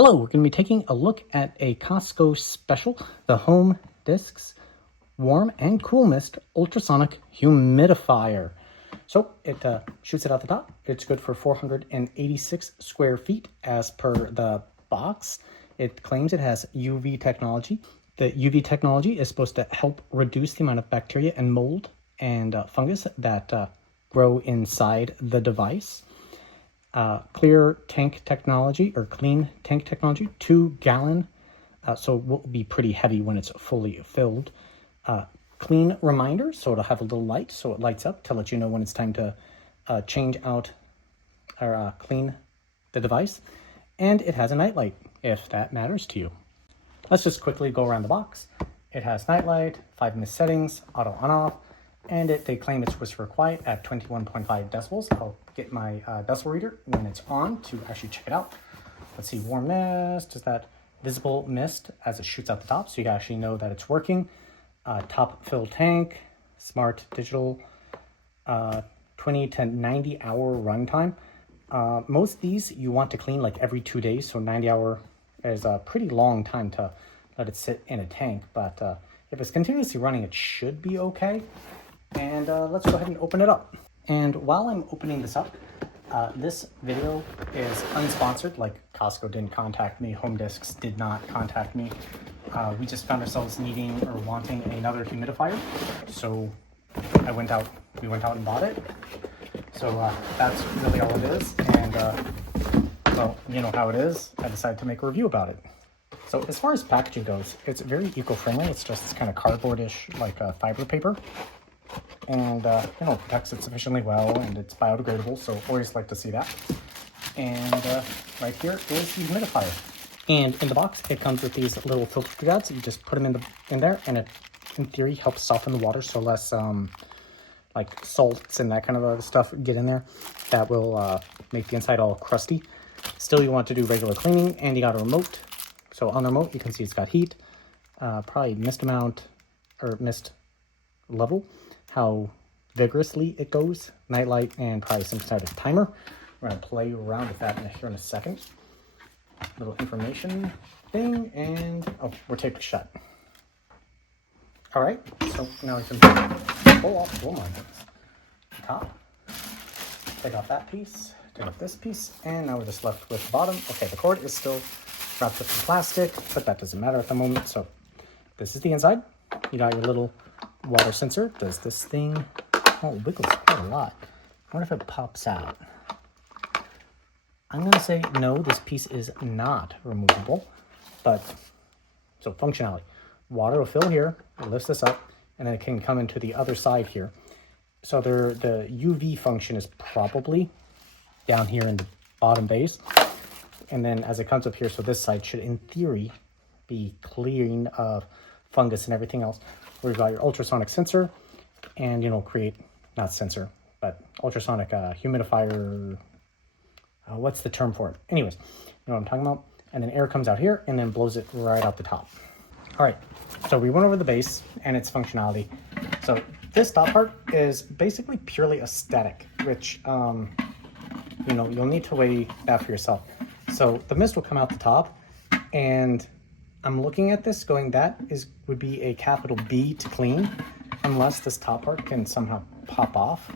Hello, we're going to be taking a look at a Costco special, the HOMEDISCS Warm and Cool Mist Ultrasonic Humidifier. So it shoots it out the top. It's good for 486 square feet as per the box. It claims it has UV technology. The UV technology is supposed to help reduce the amount of bacteria and mold and fungus that grow inside the device. Clear tank technology or clean tank technology, 2 gallon, so it will be pretty heavy when it's fully filled. Clean reminder, so it'll have a little light, so it lights up to let you know when it's time to change out or clean the device. And it has a night light, if that matters to you. Let's just quickly go around the box. It has night light, 5 mist settings, auto on off, and they claim it's whisper quiet at 21.5 decibels. I'll get my decibel reader when it's on to actually check it out. Let's see, warm mist is that visible mist as it shoots out the top, so you can actually know that it's working. Top fill tank, smart digital, 20 to 90 hour runtime. Most of these you want to clean like every 2 days, so 90 hour is a pretty long time to let it sit in a tank, but if it's continuously running, it should be okay. And let's go ahead and open it up. And while I'm opening this up, this video is unsponsored. Like, Costco didn't contact me, HOMEDISCS did not contact me. We just found ourselves needing or wanting another humidifier, so we went out and bought it. So that's really all it is. And well, you know how it is. I decided to make a review about it. So as far as packaging goes, it's very eco-friendly. It's just kind of cardboard-ish, like fiber paper. And you know, protects it sufficiently well, and it's biodegradable, so always like to see that. And right here is the humidifier. And in the box, it comes with these little filter pads. You just put them in there, and it, in theory, helps soften the water, so less like salts and that kind of stuff get in there. That will make the inside all crusty. Still, you want to do regular cleaning, and you got a remote. So on the remote, you can see it's got heat, probably mist amount or mist level, how vigorously it goes, nightlight, and probably some type of timer. We're going to play around with that here in a second. Little information thing, and oh, we're taped shut. All right, so now we can pull off, oh my goodness, the top, take off that piece, take off this piece, and now we're just left with the bottom. Okay, the cord is still wrapped up in plastic, but that doesn't matter at the moment. So this is the inside. You got your little water sensor. Does this thing, oh, it wiggles quite a lot. I wonder if it pops out. I'm gonna say no, this piece is not removable, but so functionality. Water will fill here, it lifts this up, and then it can come into the other side here. So the UV function is probably down here in the bottom base. And then as it comes up here, so this side should in theory be clean of fungus and everything else. We've got your ultrasonic sensor, and you know, create, not sensor, but ultrasonic humidifier. What's the term for it? Anyways, you know what I'm talking about. And then air comes out here and then blows it right out the top. All right, so we went over the base and its functionality. So this top part is basically purely aesthetic, which you know, you'll need to weigh that for yourself. So the mist will come out the top, and I'm looking at this going, that would be a capital B to clean, unless this top part can somehow pop off.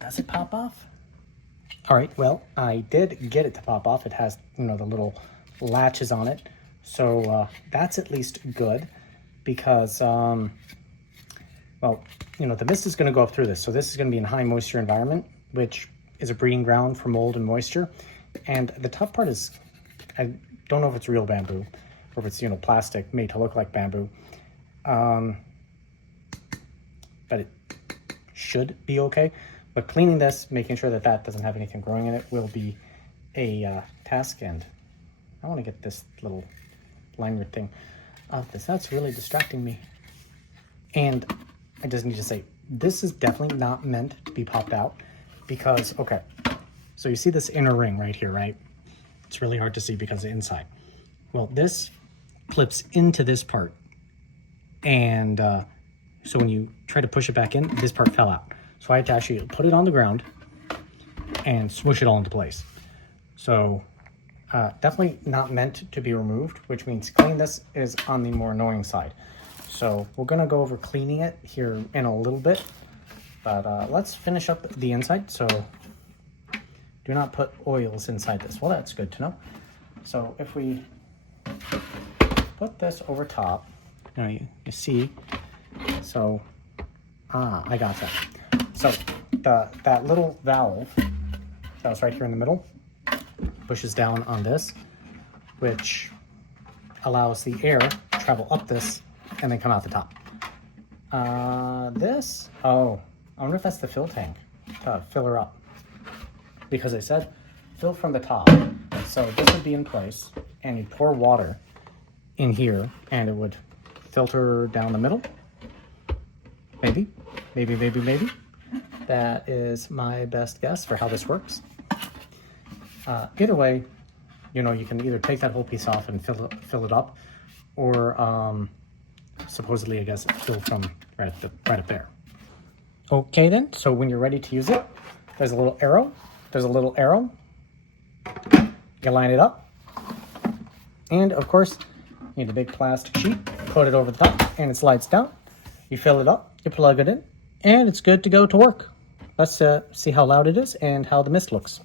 Does it pop off? All right, well, I did get it to pop off. It has, you know, the little latches on it. So that's at least good, because, well, you know, the mist is going to go up through this. So this is going to be in a high moisture environment, which is a breeding ground for mold and moisture. And the tough part is, I don't know if it's real bamboo or if it's, you know, plastic made to look like bamboo. But it should be okay. But cleaning this, making sure that that doesn't have anything growing in it, will be a task. And I want to get this little lanyard thing off this. That's really distracting me. And I just need to say, this is definitely not meant to be popped out, because, okay, so you see this inner ring right here, right? It's really hard to see because of the inside. Well, this clips into this part. And so when you try to push it back in, this part fell out. So I had to actually put it on the ground and swoosh it all into place. So definitely not meant to be removed, which means cleaning this is on the more annoying side. So we're gonna go over cleaning it here in a little bit, but let's finish up the inside. So do not put oils inside this. Well, that's good to know. So if we put this over top, you see, so, I got that. So that little valve that was right here in the middle pushes down on this, which allows the air to travel up this and then come out the top. I wonder if that's the fill tank to fill her up, because I said fill from the top. So this would be in place, and you pour water in here and it would filter down the middle. Maybe. That is my best guess for how this works. Either way, you can either take that whole piece off and fill it up, or supposedly, I guess, fill from right up there. Okay then, so when you're ready to use it, there's a little arrow. You line it up. And of course, you need a big plastic sheet, put it over the top, and it slides down. You fill it up, you plug it in, and it's good to go to work. Let's see how loud it is and how the mist looks.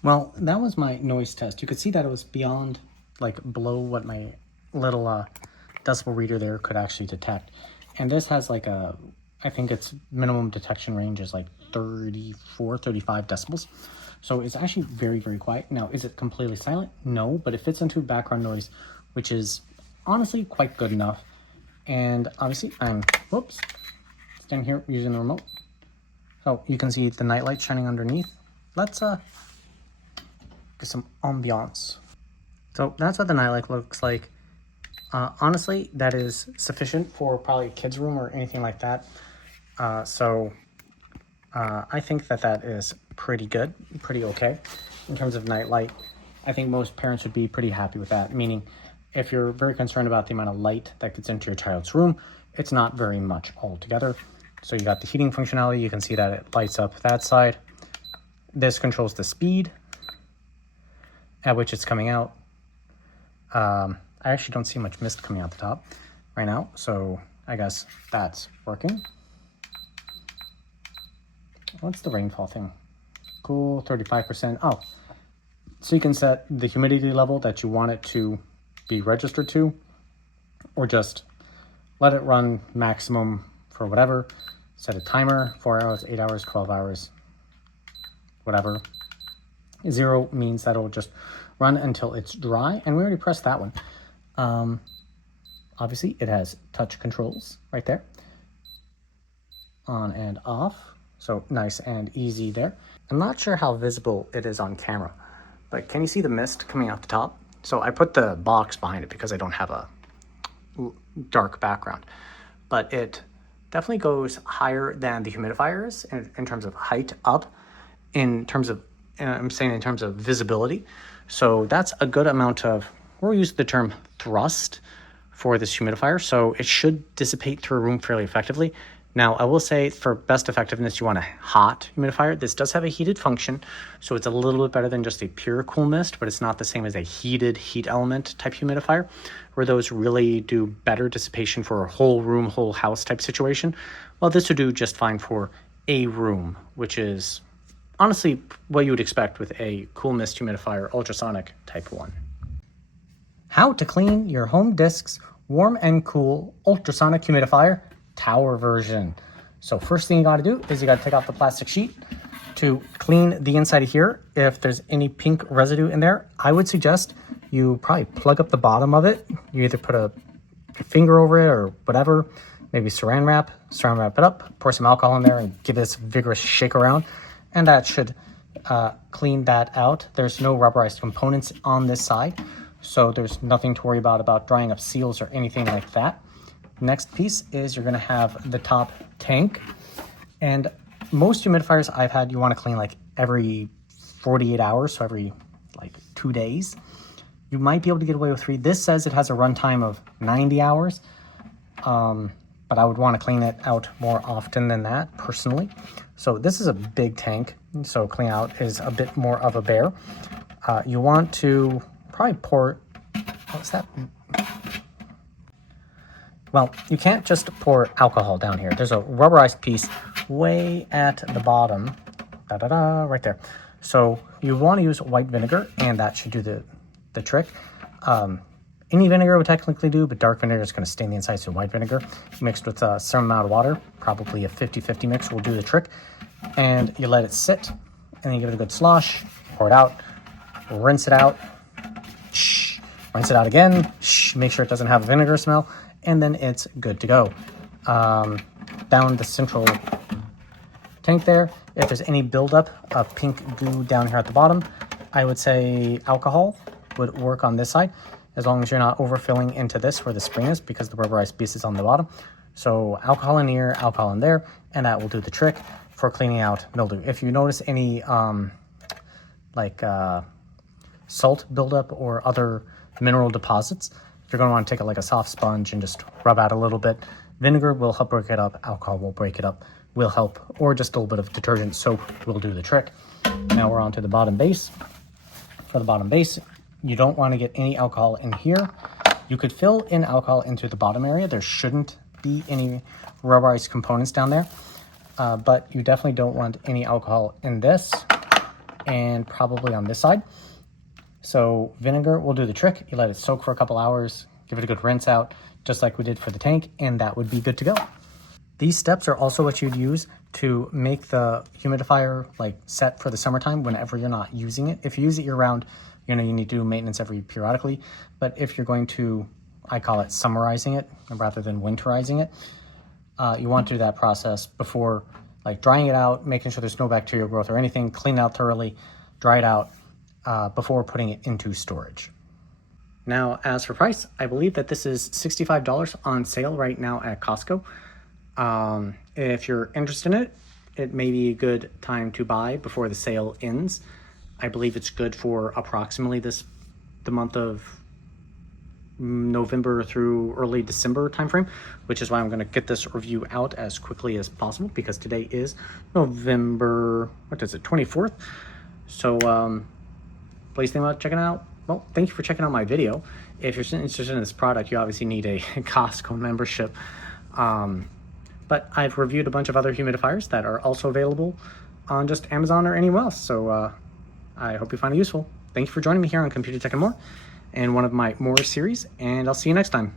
Well, that was my noise test. You could see that it was beyond, below what my little decibel reader there could actually detect. And this has I think its minimum detection range is 34, 35 decibels. So it's actually very, very quiet. Now, is it completely silent? No, but it fits into background noise, which is honestly quite good enough. And obviously I'm, standing here using the remote. So you can see the nightlight shining underneath. Let's get some ambiance. So that's what the nightlight looks like. Honestly, that is sufficient for probably a kid's room or anything like that. I think that is pretty good, pretty okay in terms of nightlight. I think most parents would be pretty happy with that, meaning if you're very concerned about the amount of light that gets into your child's room, it's not very much altogether. So you got the heating functionality. You can see that it lights up that side. This controls the speed at which it's coming out. I actually don't see much mist coming out the top right now, so I guess that's working. What's the rainfall thing? Cool, 35%. Oh, so you can set the humidity level that you want it to be registered to, or just let it run maximum for whatever. Set a timer, 4 hours, 8 hours, 12 hours, whatever. 0 means that it'll just run until it's dry, and we already pressed that one. Obviously, it has touch controls right there, on and off, so nice and easy there. I'm not sure how visible it is on camera, but can you see the mist coming out the top? So I put the box behind it because I don't have a dark background, but it definitely goes higher than the humidifiers in terms of height up, in terms of I'm saying in terms of visibility. So that's a good amount of, we'll use the term thrust for this humidifier. So it should dissipate through a room fairly effectively. Now, I will say for best effectiveness, you want a hot humidifier. This does have a heated function, so it's a little bit better than just a pure cool mist, but it's not the same as a heated heat element type humidifier, where those really do better dissipation for a whole room, whole house type situation. Well, this would do just fine for a room, which is honestly what you would expect with a cool mist humidifier, ultrasonic type 1. How to clean your HOMEDISCS warm and cool ultrasonic humidifier tower version. So first thing you got to do is you got to take off the plastic sheet to clean the inside of here. If there's any pink residue in there, I would suggest you probably plug up the bottom of it. You either put a finger over it or whatever, maybe saran wrap it up, pour some alcohol in there and give this a vigorous shake around, and that should clean that out. There's no rubberized components on this side, so there's nothing to worry about drying up seals or anything like that. Next piece is you're gonna have the top tank, and most humidifiers I've had, you wanna clean like every 48 hours, so every like 2 days. You might be able to get away with 3. This says it has a runtime of 90 hours, but I would want to clean it out more often than that, personally. So this is a big tank, so clean out is a bit more of a bear. You want to probably pour, what's that? Well, you can't just pour alcohol down here. There's a rubberized piece way at the bottom, right there. So you want to use white vinegar, and that should do the trick. Any vinegar would technically do, but dark vinegar is going to stain the inside, so white vinegar mixed with a certain amount of water, probably a 50-50 mix, will do the trick. And you let it sit, and then you give it a good slosh, pour it out, rinse it out, rinse it out again, make sure it doesn't have a vinegar smell, and then it's good to go. Down the central tank there, if there's any buildup of pink goo down here at the bottom, I would say alcohol would work on this side, as long as you're not overfilling into this where the spring is, because the rubberized piece is on the bottom. So alcohol in here, alcohol in there, and that will do the trick for cleaning out mildew. If you notice any salt buildup or other mineral deposits, you're going to want to take like a soft sponge and just rub out a little bit. Vinegar will help break it up, alcohol will break it up, will help, or just a little bit of detergent soap will do the trick. Now we're on to the bottom base. For the bottom base, you don't want to get any alcohol in here. You could fill in alcohol into the bottom area. There shouldn't be any rubberized components down there, but you definitely don't want any alcohol in this, and probably on this side. So vinegar will do the trick. You let it soak for a couple hours, give it a good rinse out, just like we did for the tank, and that would be good to go. These steps are also what you'd use to make the humidifier like set for the summertime whenever you're not using it. If you use it year round, you know, you need to do maintenance periodically. But if you're going to, I call it summarizing it rather than winterizing it, you want to do that process before like drying it out, making sure there's no bacterial growth or anything, clean it out thoroughly, dry it out before putting it into storage. Now, as for price, I believe that this is $65 on sale right now at Costco. If you're interested in it, it may be a good time to buy before the sale ends. I believe it's good for approximately the month of November through early December timeframe, which is why I'm going to get this review out as quickly as possible, because today is November, 24th. So please think about checking it out. Well, thank you for checking out my video. If you're interested in this product, you obviously need a Costco membership. But I've reviewed a bunch of other humidifiers that are also available on just Amazon or anywhere else. So I hope you find it useful. Thank you for joining me here on Computer Tech and More, and one of my More series, and I'll see you next time.